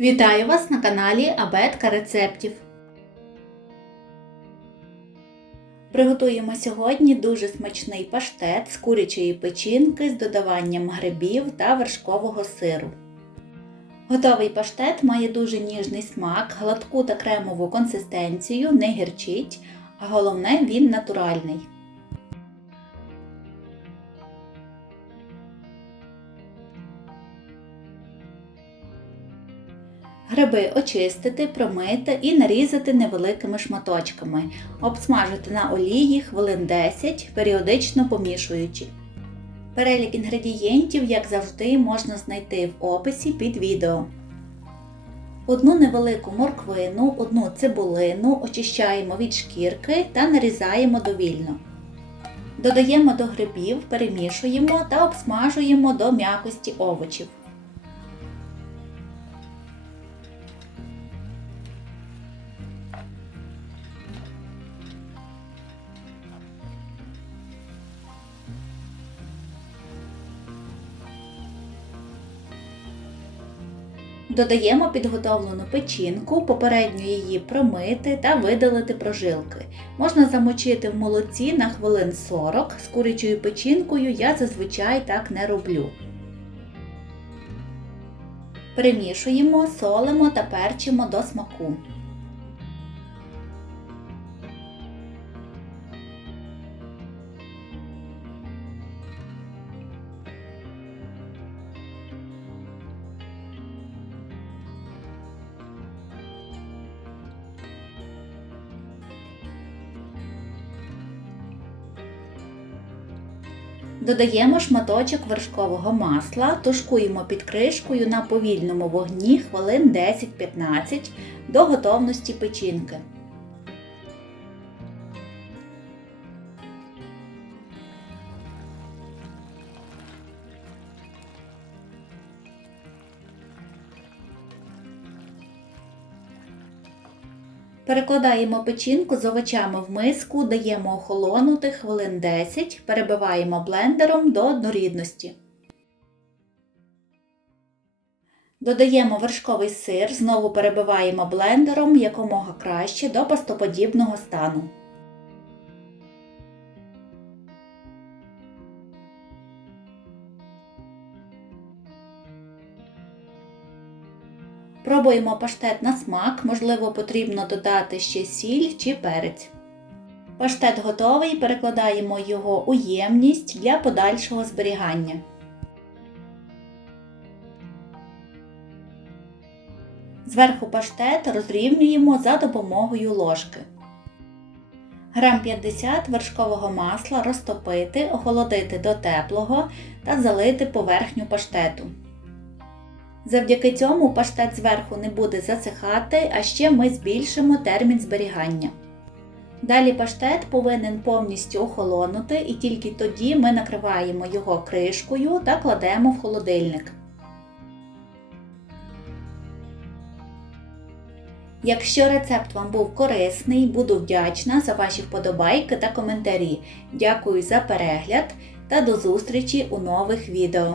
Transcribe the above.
Вітаю вас на каналі Абетка рецептів. Приготуємо сьогодні дуже смачний паштет з курячої печінки з додаванням грибів та вершкового сиру. Готовий паштет має дуже ніжний смак, гладку та кремову консистенцію, не гірчить, а головне він натуральний. Гриби очистити, промити і нарізати невеликими шматочками, обсмажити на олії хвилин 10, періодично помішуючи. Перелік інгредієнтів, як завжди, можна знайти в описі під відео. Одну невелику морквину, одну цибулину очищаємо від шкірки та нарізаємо довільно. Додаємо до грибів, перемішуємо та обсмажуємо до м'якості овочів. Додаємо підготовлену печінку, попередньо її промити та видалити прожилки. Можна замочити в молоці на хвилин 40, з курячою печінкою я зазвичай так не роблю. Перемішуємо, солимо та перчимо до смаку. Додаємо шматочок вершкового масла, тушкуємо під кришкою на повільному вогні хвилин 10-15 до готовності печінки. Перекладаємо печінку з овочами в миску, даємо охолонути хвилин 10, перебиваємо блендером до однорідності. Додаємо вершковий сир, знову перебиваємо блендером якомога краще до пастоподібного стану. Пробуємо паштет на смак, можливо, потрібно додати ще сіль чи перець. Паштет готовий, перекладаємо його у ємність для подальшого зберігання. Зверху паштет розрівнюємо за допомогою ложки. Грам 50 вершкового масла розтопити, охолодити до теплого та залити поверхню паштету. Завдяки цьому паштет зверху не буде засихати, а ще ми збільшимо термін зберігання. Далі паштет повинен повністю охолонути і тільки тоді ми накриваємо його кришкою та кладемо в холодильник. Якщо рецепт вам був корисний, буду вдячна за ваші вподобайки та коментарі. Дякую за перегляд та до зустрічі у нових відео.